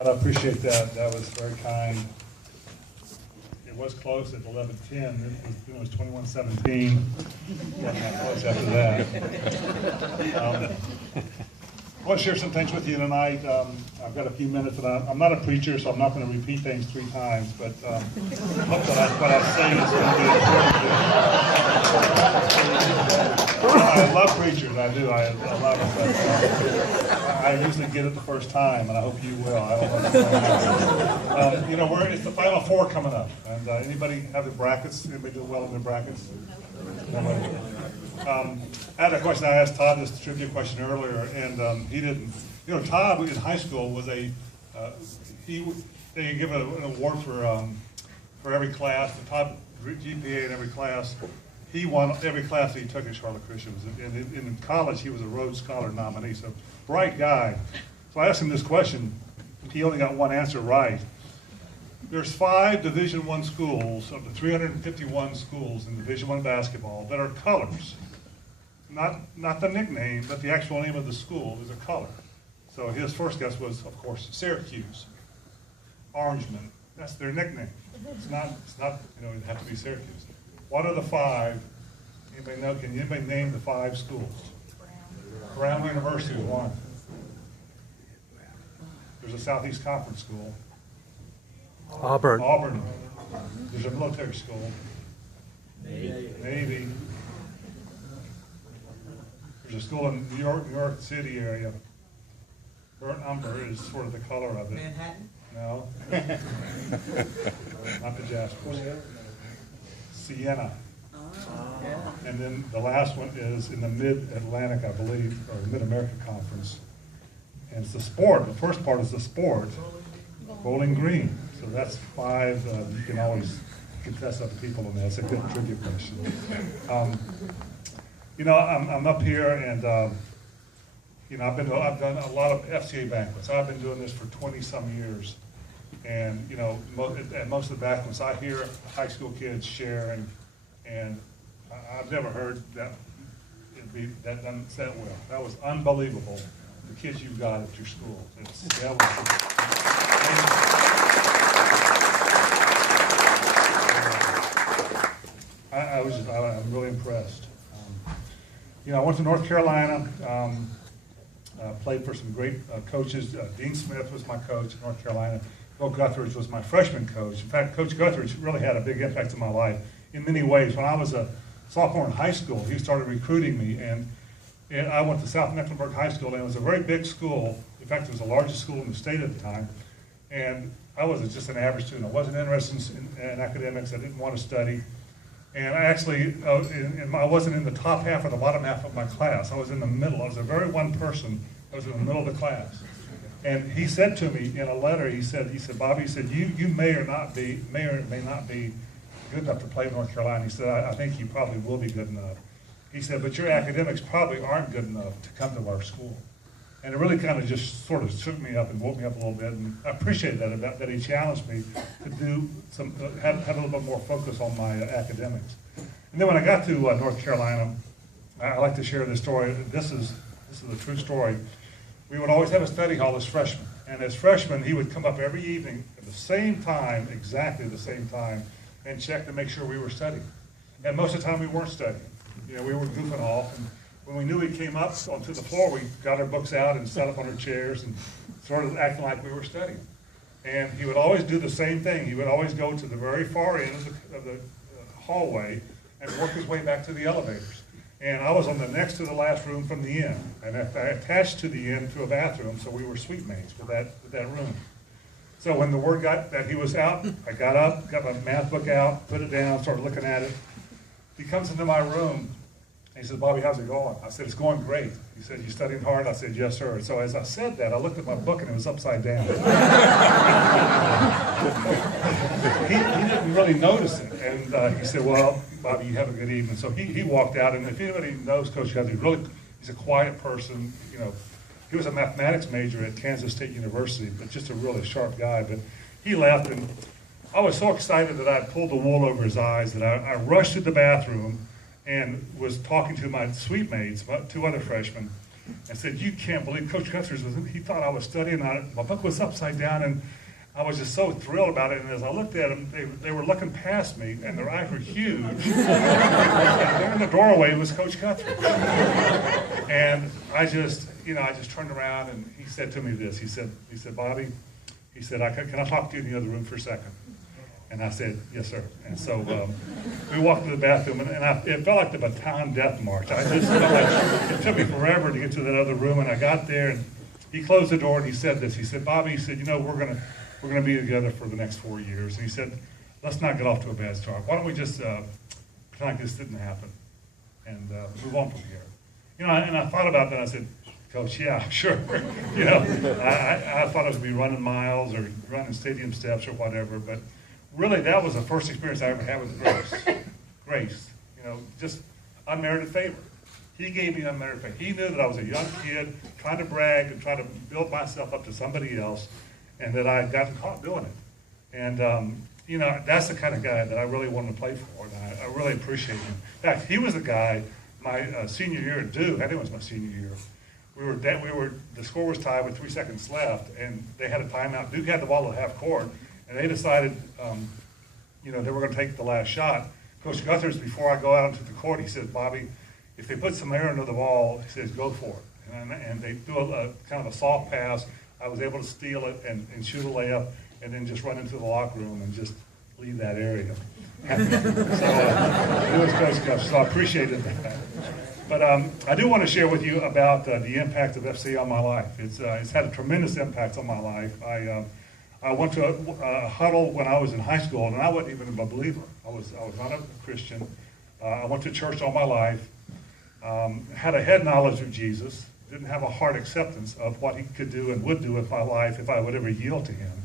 I appreciate that. That was very kind. It was close at 11:10. It was 21:17. Wasn't that close after that. I want to share some things with you tonight. I've got a few minutes, and I'm not a preacher, so I'm not going to repeat things 3 times, but I hope that what I say is going to be important to you. I love preachers. I do. I love them. But, I usually get it the first time, and I hope you will. I don't know. It's the Final Four coming up. And anybody have the brackets? Anybody do well in their brackets? Nobody. I had a question I asked Todd this trivia question earlier, and he didn't. Todd in high school was they give an award for every class. The top GPA in every class. He won every class that he took at Charlotte Christian. And in college, he was a Rhodes Scholar nominee. So bright guy. So I asked him this question. He only got one answer right. There's 5 Division I schools of the 351 schools in Division I basketball that are colors. Not the nickname, but the actual name of the school is a color. So his first guess was, of course, Syracuse. Orangemen. That's their nickname. It's not. It'd have to be Syracuse. What are the 5? Anybody know? Can anybody name the 5 schools? Brown University is one. There's a Southeast Conference school. Auburn. There's a military school. Navy. There's a school in New York City area. Burnt umber is sort of the color of it. Manhattan? No. Not the Jaspers. Sienna. And then the last one is in the Mid-Atlantic, I believe, or Mid-America Conference. And it's the sport. The first part is the sport. Bowling Green. So that's 5. You can always contest other people on that. It's a good trivia question. I'm up here, and I've done a lot of FCA banquets. I've been doing this for 20-some years, and at most of the banquets, I hear high school kids share, and I've never heard that that done that well. That was unbelievable. The kids you've got at your school. I'm really impressed. I went to North Carolina, played for some great coaches. Dean Smith was my coach at North Carolina. Bill Guthridge was my freshman coach. In fact, Coach Guthridge really had a big impact in my life in many ways. When I was a sophomore in high school, he started recruiting me, and I went to South Mecklenburg High School, and it was a very big school. In fact, it was the largest school in the state at the time, and I was just an average student. I wasn't interested in academics. I didn't want to study. And I actually, I wasn't in the top half or the bottom half of my class. I was in the middle. I was a very one person. I was in the middle of the class. And he said to me in a letter, he said, Bobby, you may or may not be good enough to play in North Carolina. He said, I think you probably will be good enough. He said, but your academics probably aren't good enough to come to our school. And it really kind of just sort of shook me up and woke me up a little bit. And I appreciate that he challenged me to do have a little bit more focus on my academics. And then when I got to North Carolina, I like to share this story. This is a true story. We would always have a study hall as freshmen. And as freshmen, he would come up every evening at the same time, exactly the same time, and check to make sure we were studying. And most of the time we weren't studying. We were goofing off. And when we knew he came up onto the floor, we got our books out and sat up on our chairs and sort of acting like we were studying. And he would always do the same thing. He would always go to the very far end of the hallway and work his way back to the elevators. And I was on the next to the last room from the inn, and I attached to the inn to a bathroom, so we were suite mates with that room. So when the word got that he was out, I got up, got my math book out, put it down, started looking at it. He comes into my room. He said, Bobby, how's it going? I said, it's going great. He said, you studying hard? I said, yes, sir. So as I said that, I looked at my book and it was upside down. he didn't really notice it. And he said, well, Bobby, you have a good evening. So he walked out, and if anybody knows Coach Guthrie, he's a quiet person. He was a mathematics major at Kansas State University, but just a really sharp guy. But he left, and I was so excited that I pulled the wool over his eyes that I rushed to the bathroom and was talking to my suite mates, 2 other freshmen, and said, "You can't believe Coach Guthrie he thought I was studying on it. My book was upside down," and I was just so thrilled about it. And as I looked at them, they were looking past me, and their eyes were huge. There in the doorway was Coach Guthrie. And I just turned around, and he said to me this. He said, "Bobby," he said, can I talk to you in the other room for a second?" And I said, "Yes, sir." And so we walked to the bathroom, and it felt like the Bataan Death March. I just felt like it took me forever to get to that other room, and I got there, and he closed the door, and he said this. He said, "Bobby," he said, "we're gonna be together for the next 4 years." And he said, "Let's not get off to a bad start. Why don't we just pretend like this didn't happen and move on from here?" And I thought about that. I said, "Coach, yeah, sure." I thought I was gonna be running miles or running stadium steps or whatever, but really, that was the first experience I ever had with grace. Grace, just unmerited favor. He gave me unmerited favor. He knew that I was a young kid trying to brag and trying to build myself up to somebody else, and that I had gotten caught doing it. And, that's the kind of guy that I really wanted to play for, and I really appreciate him. In fact, he was the guy my senior year at Duke. I think it was my senior year. The score was tied with 3 seconds left, and they had a timeout. Duke had the ball at half court. And they decided, they were going to take the last shot. Coach Guthrie, before I go out onto the court, he said, "Bobby, if they put some air into the ball," he says, "go for it." And they threw a kind of a soft pass. I was able to steal it and shoot a layup, and then just run into the locker room and just leave that area. So it was Coach Guthrie, so I appreciated that. But I do want to share with you about the impact of FCA on my life. It's had a tremendous impact on my life. I went to a huddle when I was in high school, and I wasn't even a believer. I was not a Christian. I went to church all my life, had a head knowledge of Jesus, didn't have a heart acceptance of what he could do and would do with my life if I would ever yield to him.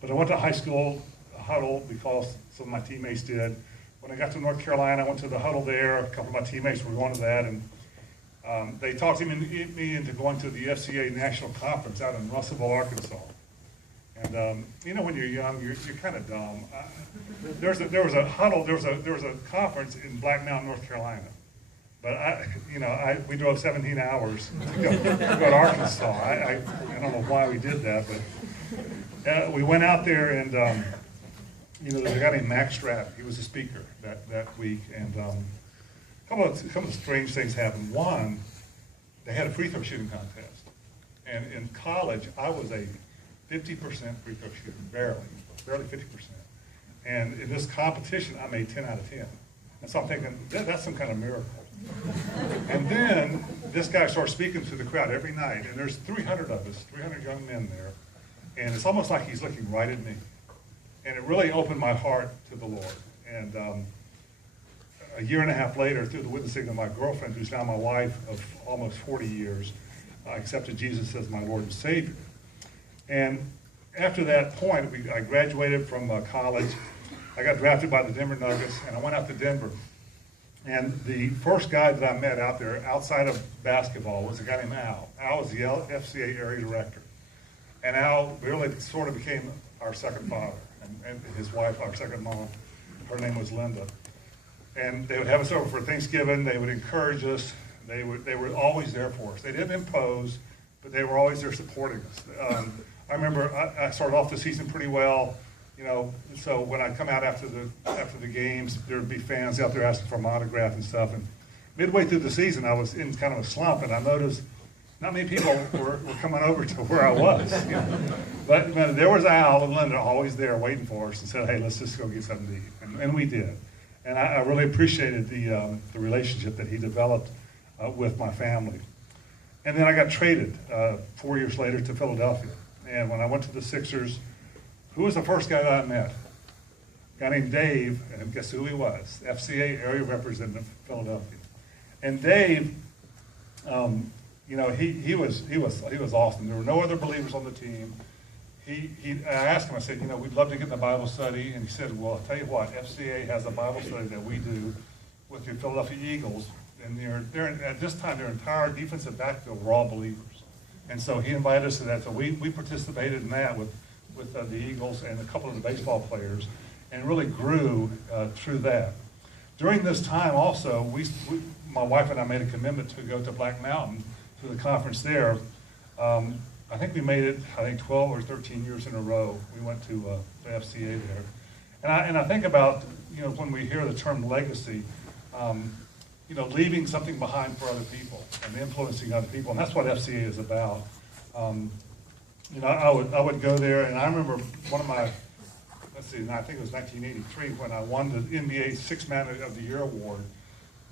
But I went to high school huddle because some of my teammates did. When I got to North Carolina, I went to the huddle there. A couple of my teammates were going to that, and they talked me into going to the FCA National Conference out in Russellville, Arkansas. And when you're young, you're kind of dumb. There was a huddle. There was a conference in Black Mountain, North Carolina. But we drove 17 hours to go to Arkansas. I don't know why we did that, but we went out there, and there's a guy named Max Strapp. He was a speaker that week, and a couple of strange things happened. One, they had a free throw shooting contest. And in college, I was a 50% free throw shooter, barely 50%. And in this competition, I made 10 out of 10. And so I'm thinking, that's some kind of miracle. And then this guy starts speaking to the crowd every night, and there's 300 of us, 300 young men there. And it's almost like he's looking right at me. And it really opened my heart to the Lord. And a year and a half later, through the witnessing of my girlfriend, who's now my wife of almost 40 years, I accepted Jesus as my Lord and Savior. And after that point, I graduated from college. I got drafted by the Denver Nuggets, and I went out to Denver. And the first guy that I met out there, outside of basketball, was a guy named Al. Al was the FCA area director. And Al really sort of became our second father, and his wife, our second mom. Her name was Linda. And they would have us over for Thanksgiving. They would encourage us. They were always there for us. They didn't impose, but they were always there supporting us. I remember I started off the season pretty well, so when I'd come out after the games, there would be fans out there asking for my autograph and stuff. And midway through the season, I was in kind of a slump, and I noticed not many people were coming over to where I was. But there was Al and Linda always there waiting for us and said, "Hey, let's just go get something to eat." And we did. And I really appreciated the relationship that he developed with my family. And then I got traded 4 years later to Philadelphia. And when I went to the Sixers, who was the first guy that I met? A guy named Dave, and guess who he was? FCA area representative of Philadelphia. And Dave, he was awesome. There were no other believers on the team. I asked him, I said, we'd love to get in the Bible study. And he said, well, I'll tell you what, FCA has a Bible study that we do with the Philadelphia Eagles. And at this time, their entire defensive backfield were all believers. And so he invited us to that. So we participated in that with the Eagles and a couple of the baseball players, and really grew through that. During this time also, my wife and I made a commitment to go to Black Mountain to the conference there. I think we made it, 12 or 13 years in a row. We went to the FCA there. And I think about, when we hear the term legacy, leaving something behind for other people and influencing other people. And that's what FCA is about. I would go there, and I remember one of my, I think it was 1983 when I won the NBA Sixth Man of the Year award.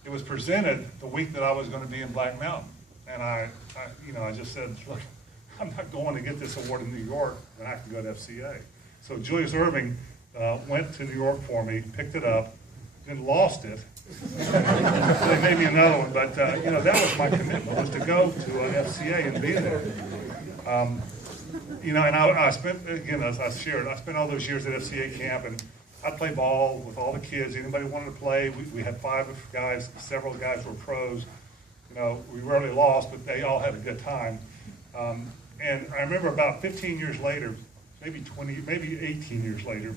It was presented the week that I was going to be in Black Mountain. And I just said, look, I'm not going to get this award in New York when I can go to FCA. So Julius Erving went to New York for me, picked it up, then lost it. So they made me another one, but that was my commitment, was to go to FCA and be there. And I spent, again, as I shared, I spent all those years at FCA camp, and I'd play ball with all the kids. Anybody wanted to play. We had 5 guys, several guys were pros. We rarely lost, but they all had a good time. And I remember about 15 years later, maybe 18 years later,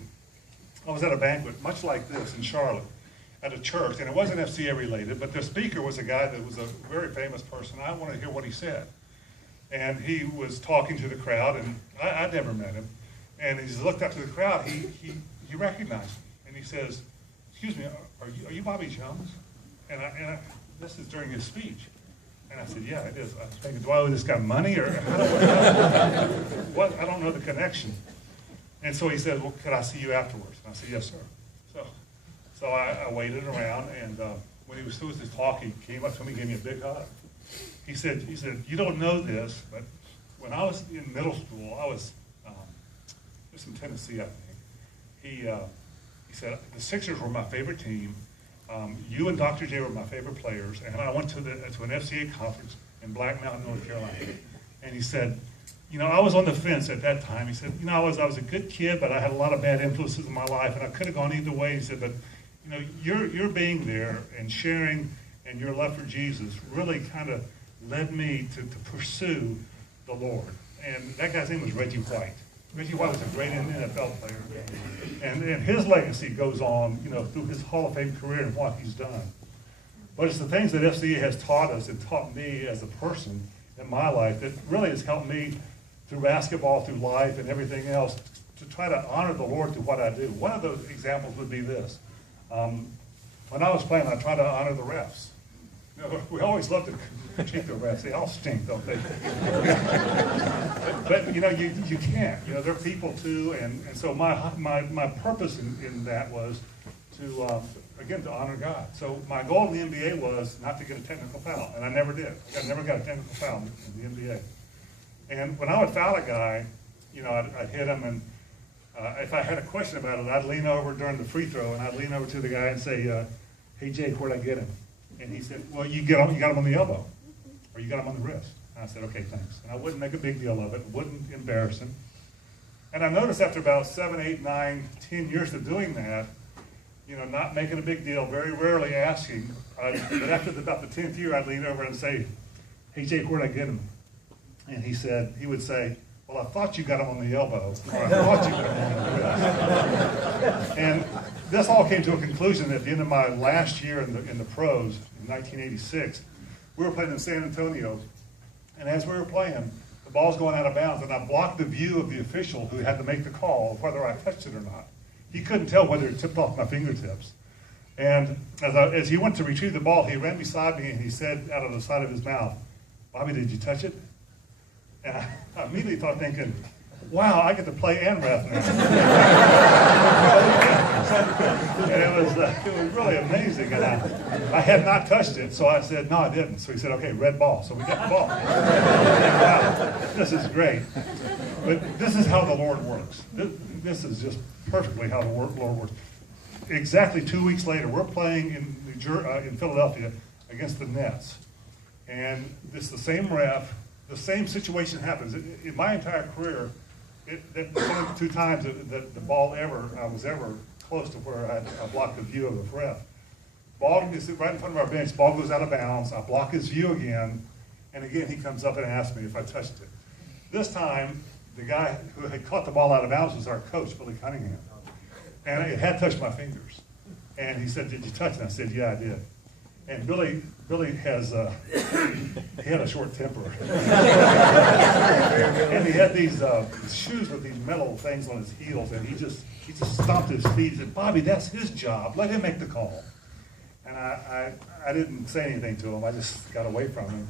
I was at a banquet, much like this in Charlotte, at a church, and it wasn't FCA related, but the speaker was a guy that was a very famous person. I wanted to hear what he said. And he was talking to the crowd, and I'd never met him. And as he looked up to the crowd, he recognized me, and he says, "Excuse me, are you Bobby Jones?" And this is during his speech. And I said, "Yeah, it is." I was thinking, do I owe this guy money, or what? I don't know the connection. And so he said, "Well, could I see you afterwards?" And I said, "Yes, sir." So I waited around, and when he was through with his talk, he came up to me and gave me a big hug. He said, "You don't know this, but when I was in middle school, I was in Tennessee, I think." He said, "The Sixers were my favorite team. You and Dr. J were my favorite players, and I went to an FCA conference in Black Mountain, North Carolina." And he said, "I was on the fence at that time." He said, I was a good kid, but I had a lot of bad influences in my life, and I could have gone either way." He said, "But your being there and sharing and your love for Jesus really kind of led me to pursue the Lord." And that guy's name was Reggie White. Reggie White was a great NFL player. And his legacy goes on, through his Hall of Fame career and what he's done. But it's the things that FCA has taught us and taught me as a person in my life that really has helped me through basketball, through life, and everything else to try to honor the Lord through what I do. One of those examples would be this. When I was playing, I tried to honor the refs. We always love to critique the refs. They all stink, don't they? but you can't. They're people too, and so my purpose in that was to again to honor God. So my goal in the NBA was not to get a technical foul, and I never did. I never got a technical foul in the NBA. And when I would foul a guy, I'd hit him, and if I had a question about it, I'd lean over during the free throw, and I'd lean over to the guy and say, "Hey Jake, where'd I get him?" And he said, "Well, you got him on the elbow, or you got him on the wrist." And I said, "Okay, thanks." And I wouldn't make a big deal of it, wouldn't embarrass him. And I noticed after about 7, 8, 9, 10 years of doing that, not making a big deal, very rarely asking, but after about the 10th year, I'd lean over and say, "Hey Jake, where'd I get him?" And he would say, "Well, I thought you got him on the elbow, or I thought you got him on the wrist." And this all came to a conclusion at the end of my last year in the pros, in 1986. We were playing in San Antonio, and as we were playing, the ball's going out of bounds, and I blocked the view of the official who had to make the call of whether I touched it or not. He couldn't tell whether it tipped off my fingertips. And as he went to retrieve the ball, he ran beside me, and he said out of the side of his mouth, "Bobby, did you touch it?" And I immediately thought thinking, wow, I get to play and ref now. And it was really amazing. And I had not touched it, so I said, "No, I didn't." So he said, "Okay, red ball." So we got the ball. Wow, this is great. But this is how the Lord works. This is just perfectly how the Lord works. Exactly 2 weeks later, we're playing in Philadelphia against the Nets. And it's the same ref. The same situation happens. In my entire career, it's only 2 times that the ball I was ever close to where I blocked the view of the ref. Ball is right in front of our bench. Ball goes out of bounds. I block his view again, and again he comes up and asks me if I touched it. This time, the guy who had caught the ball out of bounds was our coach, Billy Cunningham, and it had touched my fingers. And he said, "Did you touch it?" And I said, "Yeah, I did." And Billy has, he had a short temper. And he had these shoes with these metal things on his heels, and he just stomped his feet and said, Bobby, that's his job. Let him make the call. And I didn't say anything to him. I just got away from him.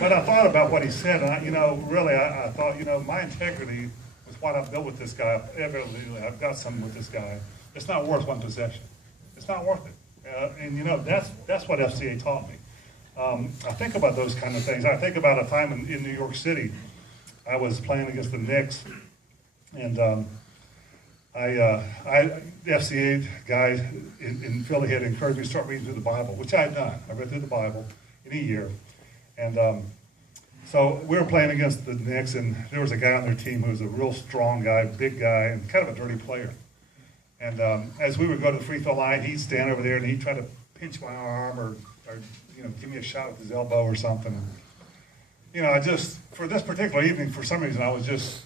But I thought about what he said, and I thought, my integrity with what I've built with this guy, evidently I've got something with this guy. It's not worth one possession. It's not worth it. And that's what FCA taught me. I think about those kind of things. I think about a time in New York City. I was playing against the Knicks, and the FCA guys in Philly had encouraged me to start reading through the Bible, which I had done. I read through the Bible in a year. And so we were playing against the Knicks, and there was a guy on their team who was a real strong guy, big guy, and kind of a dirty player. And as we would go to the free throw line, he'd stand over there and he'd try to pinch my arm or give me a shot with his elbow or something. For this particular evening, for some reason, I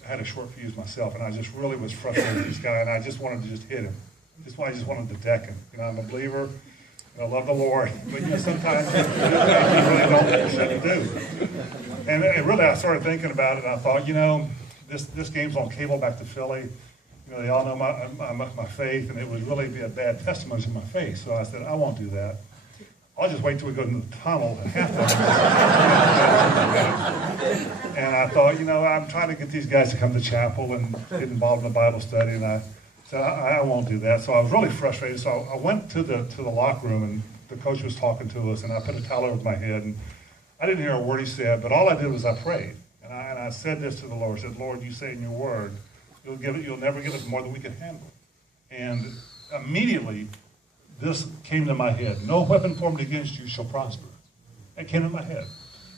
had a short fuse myself, and I just really was frustrated with this guy, and I just wanted to just hit him. I just wanted to deck him. I'm a believer. I love the Lord, but sometimes you really don't know what to do. And really, I started thinking about it, and I thought, this game's on cable back to Philly. They all know my faith, and it would really be a bad testimony to my faith. So I said, I won't do that. I'll just wait till we go into the tunnel at halftime. And I thought, I'm trying to get these guys to come to chapel and get involved in the Bible study, and I said, I won't do that. So I was really frustrated. So I went to the locker room, and the coach was talking to us, and I put a towel over my head, and I didn't hear a word he said, but all I did was I prayed. And I said this to the Lord. I said, Lord, you say in your word, you'll never give us more than we can handle. And immediately, this came to my head. No weapon formed against you shall prosper. It came to my head.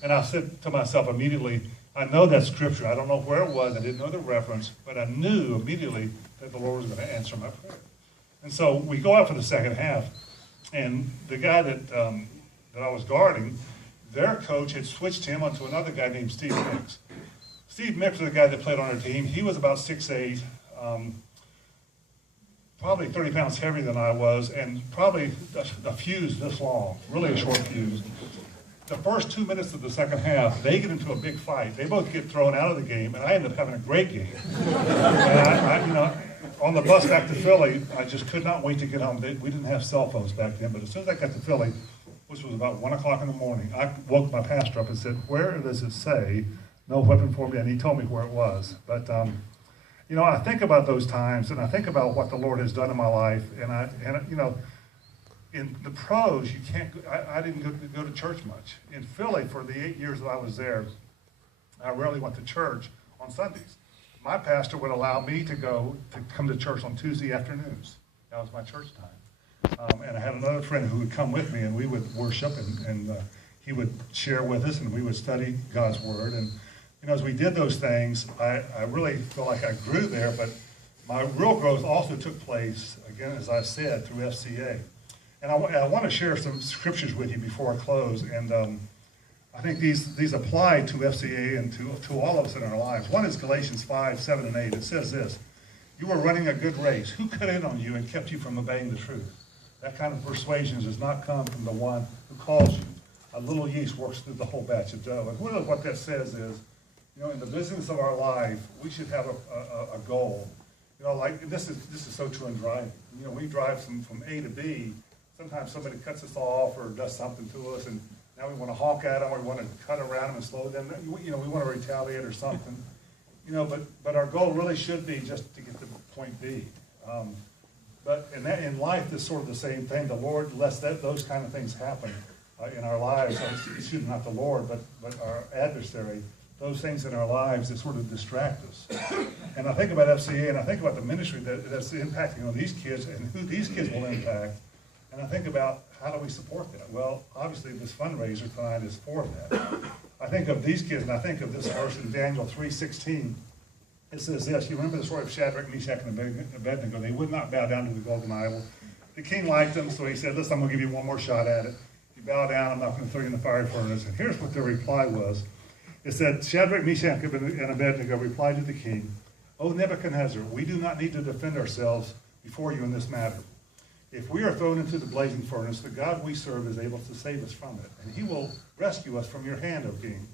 And I said to myself immediately, I know that scripture. I don't know where it was. I didn't know the reference. But I knew immediately that the Lord was going to answer my prayer. And so we go out for the second half. And the guy that I was guarding, their coach had switched him onto another guy named Steve Mix. Steve Mix was the guy that played on our team. He was about 6'8", probably 30 pounds heavier than I was, and probably a fuse this long, really a short fuse. The first 2 minutes of the second half, they get into a big fight. They both get thrown out of the game, and I end up having a great game. And on the bus back to Philly, I just could not wait to get home. We didn't have cell phones back then, but as soon as I got to Philly, which was about 1 o'clock in the morning, I woke my pastor up and said, where does it say no weapon formed? And he told me where it was. But, I think about those times, and I think about what the Lord has done in my life, and in the pros, you can't. I didn't go to church much. In Philly, for the 8 years that I was there, I rarely went to church on Sundays. My pastor would allow me to come to church on Tuesday afternoons. That was my church time. And I had another friend who would come with me, and we would worship, and he would share with us, and we would study God's Word. And as we did those things, I really feel like I grew there, but my real growth also took place, again, as I said, through FCA. And I want to share some scriptures with you before I close, and I think these apply to FCA and to all of us in our lives. One is Galatians 5, 7, and 8. It says this: you are running a good race. Who cut in on you and kept you from obeying the truth? That kind of persuasion does not come from the one who calls you. A little yeast works through the whole batch of dough. And really what that says is, in the business of our life, we should have a goal. Like this is so true in driving. We drive from A to B. Sometimes somebody cuts us off or does something to us, and now we want to honk at them, or we want to cut around them and slow them. We want to retaliate or something. But our goal really should be just to get to point B. But in life, it's sort of the same thing. The Lord lets those kind of things happen in our lives. Excuse me, not the Lord, but our adversary. Those things in our lives that sort of distract us. And I think about FCA, and I think about the ministry that's impacting on these kids and who these kids will impact. And I think about how do we support that? Well, obviously this fundraiser tonight is for that. I think of these kids, and I think of this verse in Daniel 3:16. It says this: you remember the story of Shadrach, Meshach, and Abednego? They would not bow down to the golden idol. The king liked them, so he said, listen, I'm going to give you one more shot at it. You bow down, I'm not going to throw you in the fiery furnace. And here's what their reply was. It said, Shadrach, Meshach, and Abednego replied to the king, O Nebuchadnezzar, we do not need to defend ourselves before you in this matter. If we are thrown into the blazing furnace, the God we serve is able to save us from it, and he will rescue us from your hand, O king.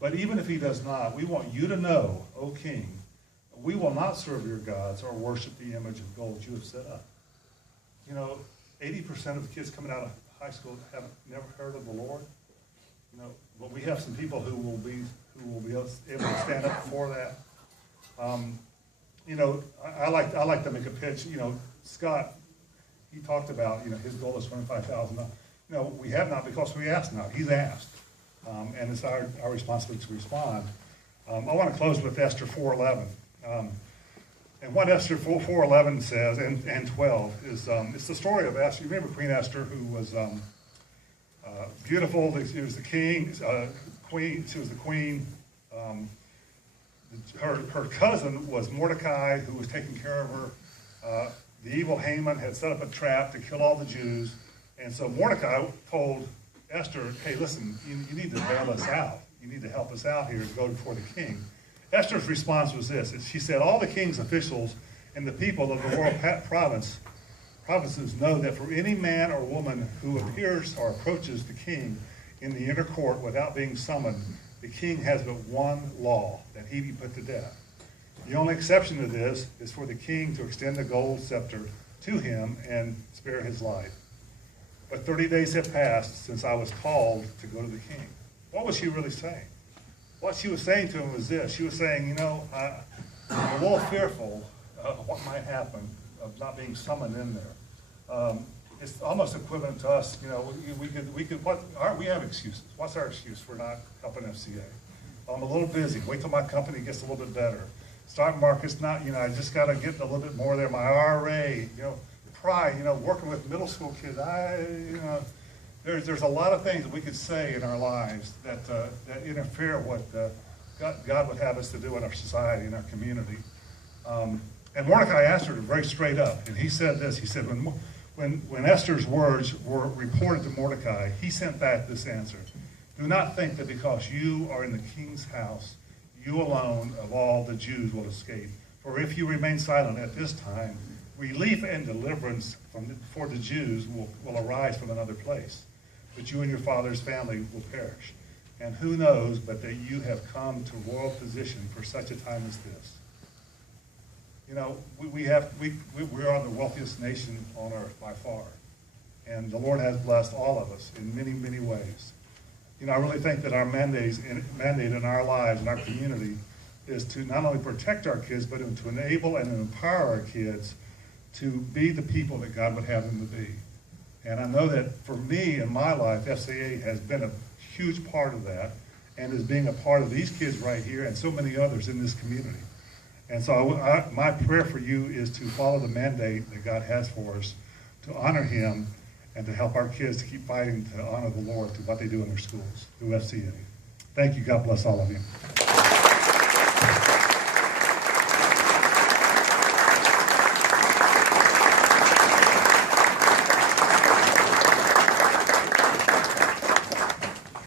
But even if he does not, we want you to know, O king, we will not serve your gods or worship the image of gold you have set up. 80% of the kids coming out of high school have never heard of the Lord. But we have some people who will be able to stand up for that. I like to make a pitch. Scott, he talked about his goal is $25,000. We have not because we asked not. He's asked, and it's our responsibility to respond. I want to close with Esther 4:11. And what Esther 4:11 says and 12 is it's the story of Esther. You remember Queen Esther, who was beautiful. She was the queen. She was the queen. Her cousin was Mordecai, who was taking care of her. The evil Haman had set up a trap to kill all the Jews, and so Mordecai told Esther, "Hey, listen, you need to bail us out. You need to help us out here and go before the king." Esther's response was this. She said, "All the king's officials and the people of the royal provinces know that for any man or woman who appears or approaches the king in the inner court without being summoned, the king has but one law, that he be put to death. The only exception to this is for the king to extend the gold scepter to him and spare his life. But 30 days have passed since I was called to go to the king." What was she really saying? What she was saying to him was this. She was saying, I'm a little fearful of what might happen, of not being summoned in there. It's almost equivalent to us, we have excuses. What's our excuse for not helping FCA? I'm a little busy. Wait till my company gets a little bit better. Stock market's not, I just got to get a little bit more there. My RA, pride, working with middle school kids. There's a lot of things that we could say in our lives that interfere with what God would have us to do in our society, in our community. And Mordecai asked her very straight up, and he said this. He said, when Esther's words were reported to Mordecai, he sent back this answer: "Do not think that because you are in the king's house, you alone of all the Jews will escape. For if you remain silent at this time, relief and deliverance for the Jews will arise from another place. But you and your father's family will perish. And who knows but that you have come to royal position for such a time as this." We are the wealthiest nation on earth by far. And the Lord has blessed all of us in many, many ways. I really think that our mandate in our lives, in our community, is to not only protect our kids, but to enable and empower our kids to be the people that God would have them to be. And I know that for me in my life, FCA has been a huge part of that, and is being a part of these kids right here and so many others in this community. And so my prayer for you is to follow the mandate that God has for us, to honor him, and to help our kids to keep fighting to honor the Lord through what they do in their schools, through FCA. Thank you. God bless all of you.